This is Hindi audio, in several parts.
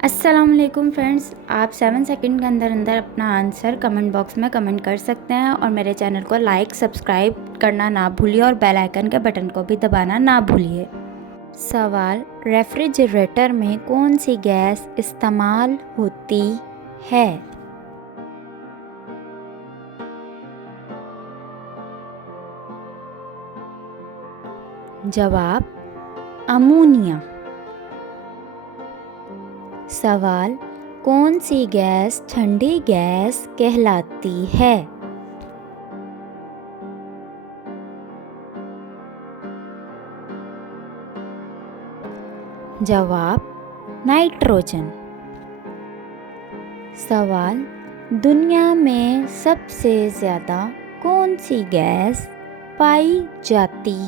अस्सलामुअलैकुम फ्रेंड्स, आप 7 सेकंड के अंदर अंदर अपना आंसर कमेंट बॉक्स में कमेंट कर सकते हैं और मेरे चैनल को लाइक सब्सक्राइब करना ना भूलिए और बेल आइकन के बटन को भी दबाना ना भूलिए। सवाल, रेफ्रिजरेटर में कौन सी गैस इस्तेमाल होती है? जवाब, अमोनिया। सवाल, कौन सी गैस ठंडी गैस कहलाती है? जवाब, नाइट्रोजन। सवाल, दुनिया में सबसे ज़्यादा कौन सी गैस पाई जाती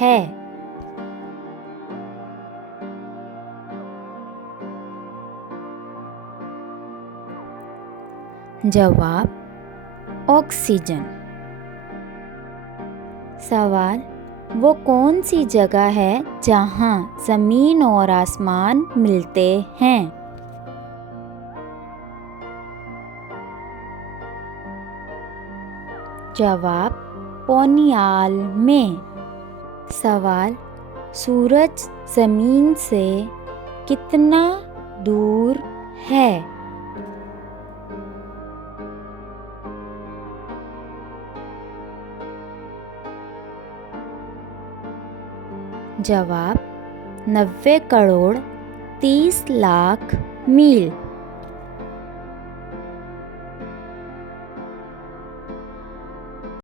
है? जवाब, ऑक्सीजन। सवाल, वो कौन सी जगह है जहाँ ज़मीन और आसमान मिलते हैं? जवाब, पोनियाल में। सवाल, सूरज ज़मीन से कितना दूर है? जवाब, 90 करोड़ 30 लाख मील।